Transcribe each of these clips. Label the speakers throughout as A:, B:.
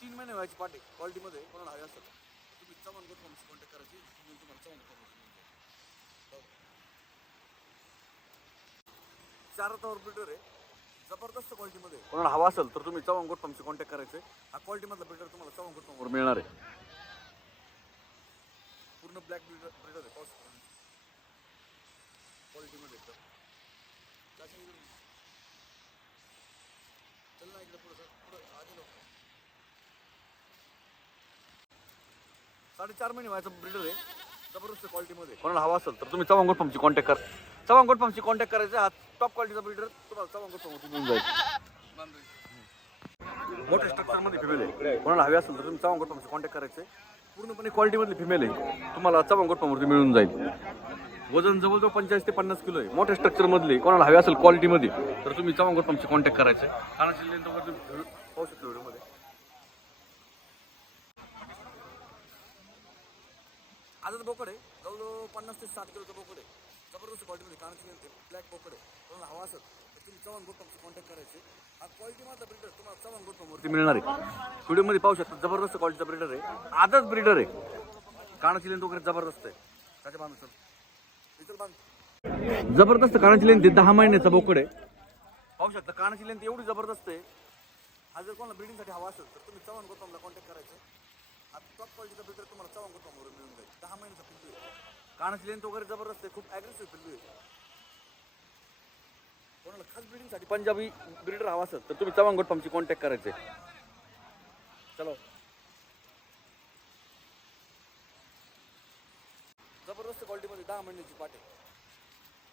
A: तीन महिने व्हायची पाठी क्वालिटीमध्ये कोणाला हवी असेल तुम्ही चव्हाण गोट फॉर्मशी कॉन्टॅक्ट करायची तुम्ही तुम्हाला चव्हाण गोट चार तावर ब्रिडर आहे. जबरदस्त क्वालिटीमध्ये कोणाला हवा असेल तर तुम्ही चव्हाण गोट पंपशी कॉन्टॅक्ट करायचे. हा क्वालिटीमधला बिल्डर तुम्हाला चव्हाण गोट पंपवर मिळणार आहे. पूर्ण ब्लॅक बिल्डर ब्रिडर आहे. पाऊस क्वालिटीमध्ये साडेचार महिने व्हायचं ब्रिडर आहे. जबरदस्त क्वालिटीमध्ये कोणाला हवा असेल तर तुम्ही चव्हाण गोट पंपची कॉन्टॅक्ट करा. चव्हाण गोट पंपची कॉन्टॅक्ट करायचा हा टॉप क्वालिटीचा ब्रिडर तुम्हाला चव्हाण गोट पंपची मिळून जाईल. मोठ्या स्ट्रक्चरमध्ये फिमेल आहे. कोणाला हवी असेल तर तुम्ही चव्हाण गोट पंपची कॉन्टॅक्ट करायचं पूर्णपणे क्वालिटीमधली फिमेल आहे. तुम्हाला चव्हाण गोट पंपवरती मिळून जाईल. वजन जवळजवळ पंचेचाळीस ते पन्नास किलो आहे. मोठ्या स्ट्रक्चरमधले कोणाला हवी असेल क्वालिटीमध्ये तर तुम्ही चव्हाण गोट पंपची कॉन्टॅक्ट करायचं कारण लेंथ पाहू शकतो व्हिडिओमध्ये आजच बोकड आहे. जवळजवळ पन्नास ते साठ किलोचं बोकड आहे. जबरदस्त क्वालिटीमध्ये कानाची लेंथ ब्लॅक बोकड आहे. तुम्हाला हवा असेल तर तुम्ही चव्हाण गोट कॉन्टॅक्ट करायचे. हा क्वालिटी माझा ब्रिडर तुम्हाला चव्हाण गोटमवरती मिळणार आहे. व्हिडिओमध्ये पाहू शकता जबरदस्त क्वालिटीचा ब्रिडर आहे. आजच ब्रिडर आहे. कानाची लेंथ वगैरे जबरदस्त आहे. त्याच्या बांध सर. बांध. जबरदस्त कानाची लेंथ आहे. दहा महिन्याचा बोकड आहे. पाहू शकता कानाची लेंथ एवढी जबरदस्त आहे. हा जर कोणाला ब्रिडिंगसाठी हवा असेल तर तुम्ही चव्हाण गोटमला कॉन्टॅक्ट करायचं. हा टॉप क्वालिटीचा ब्रिडर तुम्हाला चव्हाण गोतमवर मिळून जाईल? दहा महिन्याचा पिल्लू आहे. कानाची लेंथ वगैरे जबरदस्त आहे खूप ॲग्रेसिव्ह पिल्लू आहे. कोणाला खास ब्रिडिंगसाठी पंजाबी ब्रिडर हवा असेल तर तुम्ही चव्हाण गोटपमची कॉन्टॅक्ट करायचे. चलो. जबरदस्त क्वालिटीमध्ये दहा महिन्याची पाट आहे.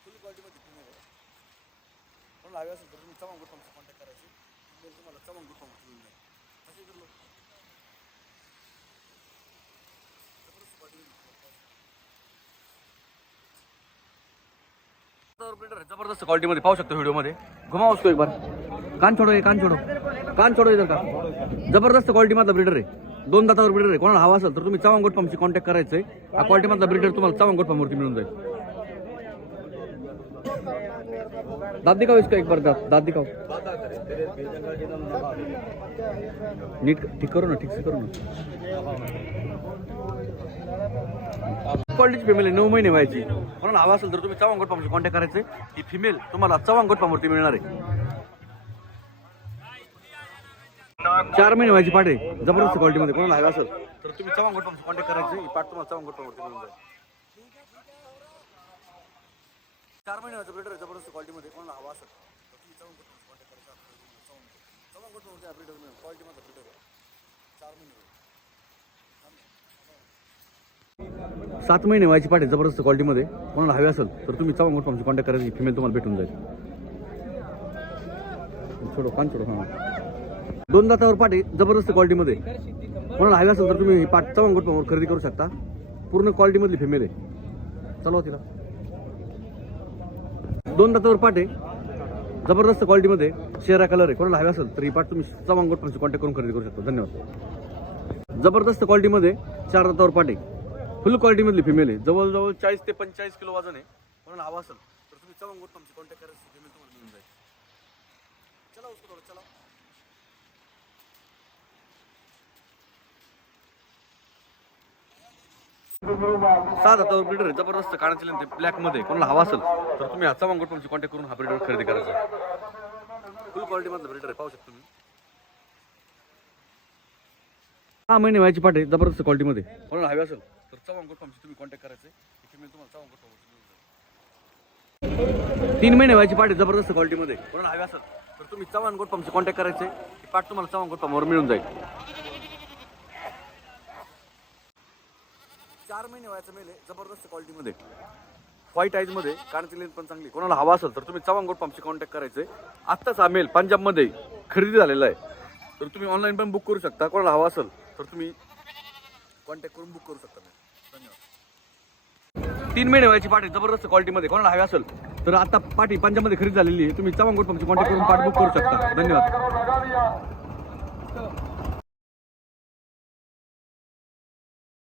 A: फुल क्वालिटीमध्ये फिमेल आहे. कोणाला हवी असेल तर तुम्ही चव्हाण गोटपमची कॉन्टॅक्ट करायची मग तुम्हाला चव्हाण गोटपम मिळून जाईल तसे तर लोक जबरदस्त क्वालिटी जबरदस्त क्वालिटीमध्ये पाहू शकतो व्हिडिओमध्ये. घुमाव असतो एक बार. कान छोडो हे कान छोडो. कान छोडो इधर का? जबरदस्त क्वालिटी मधला ब्रिडर आहे. दोन दातावर ब्रिडर आहे. कोणाला हवा असेल तर तुम्ही चव्हाण गोटपमची कॉन्टॅक्ट करायचंय. हा क्वालिटी मधला ब्रिडर तुम्हाला चव्हाण गोटपमवरती मिळून जाईल. दादी काव इसका एक बार दात. दात नीट ठीक करू ना ठीक से करू ना. क्वालिटीची फिमेल आहे नऊ महिने व्हायची. म्हणून हवा असेल तर तुम्ही चव्हाण गोटपामशी कॉन्टॅक्ट करायचे. ही फिमेल तुम्हाला चव्हाण गोटपामवरती मिळणार आहे. चार महिने व्हायची पाठ आहे. जबरदस्त क्वालिटीमध्ये कोणाला हवा असेल तर तुम्ही चव्हाण गोटपामशी कॉन्टॅक्ट करायचे. ही पाठ तुम्हाला चव्हाण गोटपामवरती मिळून जाईल. चार महिने व्हायचं ब्रिडर जबरदस्त क्वालिटीमध्ये कोणाला हवा असेल तर तुम्ही चव्हाण गोटपामशी कॉन्टॅक्ट करायचा. चव्हाण चव्हाण गोटपामवरती ब्रेडर मिळेल. क्वालिटीमध्ये ब्रिडर आहे चार महिने सात महिने व्हायची पाठ आहे जबरदस्त क्वालिटीमध्ये. कोणाला हवी असेल तर तुम्ही चव्हा मोठं आमची कॉन्टॅक्ट करायची फिमेल तुम्हाला भेटून जाईल. छोडो कान छोडो हां. दोन दातावर पाठ आहे जबरदस्त क्वालिटीमध्ये. कोणाला हवी असेल तर तुम्ही ही पाठ चव्हाण गोटपामवर खरेदी करू शकता. पूर्ण क्वालिटीमधली फिमेल आहे. चलवा हो तिला. दोन दातावर पाठ आहे जबरदस्त क्वालिटीमध्ये शेरा कलर आहे. कोणाला हवी असेल तर ही पाठ तुम्ही चव्हाण गोटपामशी कॉन्टॅक्ट करून खरेदी करू शकता. धन्यवाद. जबरदस्त क्वालिटीमध्ये चार दातावर पाठ आहे फुल क्वालिटीमधली फिमेल आहे. जवळजवळ चाळीस ते पंचेचाळीस किलो वजन आहे. म्हणून हवा असेल तर तुम्ही चव्हाण तुमची कॉन्टॅक्ट करा फिमेल तुम्हाला मिळून जाईल. चला उसको थोडं चला. सात दातावर ब्रिडर आहे. जबरदस्त काढायचे लेंथ ब्लॅकमध्ये. कोणाला हवा असेल तर तुम्ही हाचा चव्हाण तुमची कॉन्टॅक्ट करून हा ब्रिडर खरेदी करायचा फुल क्वालिटी मधलं ब्रिडर आहे. पाहू शकता तुम्ही. हा महिने व्हायची पाठ आहे. जबरदस्त क्वालिटीमध्ये कोणाला हवी असेल तर चव्हाण फार्मशी तुम्ही कॉन्टॅक्ट करायचं इथे मी तुम्हाला चव्हाण गोटपामशी तीन महिने व्हायची पाठ जबरदस्त क्वालिटीमध्ये कोणाला हवी असेल तर तुम्ही चव्हाण फार्मशी कॉन्टॅक्ट करायचे ही पाठ तुम्हाला चव्हाण फार्मवर मिळून जाईल. चार महिने व्हायचं मेले जबरदस्त क्वालिटीमध्ये व्हाईट आईजमध्ये कानाची लेन पण चांगली. कोणाला हवा असेल तर तुम्ही चव्हाण गोटपामशी कॉन्टॅक्ट करायचे आत्ताच हा मेल पंजाबमध्ये खरेदी झालेला आहे. तर तुम्ही ऑनलाईन पण बुक करू शकता. कोणाला हवा असेल तर तुम्ही कॉन्टॅक्ट करून बुक करू शकता धन्यवाद. तीन महिने व्हायची पाठी जबरदस्त क्वालिटीमध्ये कोणाला हवी असेल तर आता पाठी पंजाबमध्ये खरेदी झालेली आहे. तुम्ही चव्हाण पंपची कॉन्टॅक्ट करून पाठ बुक करू शकता. धन्यवाद.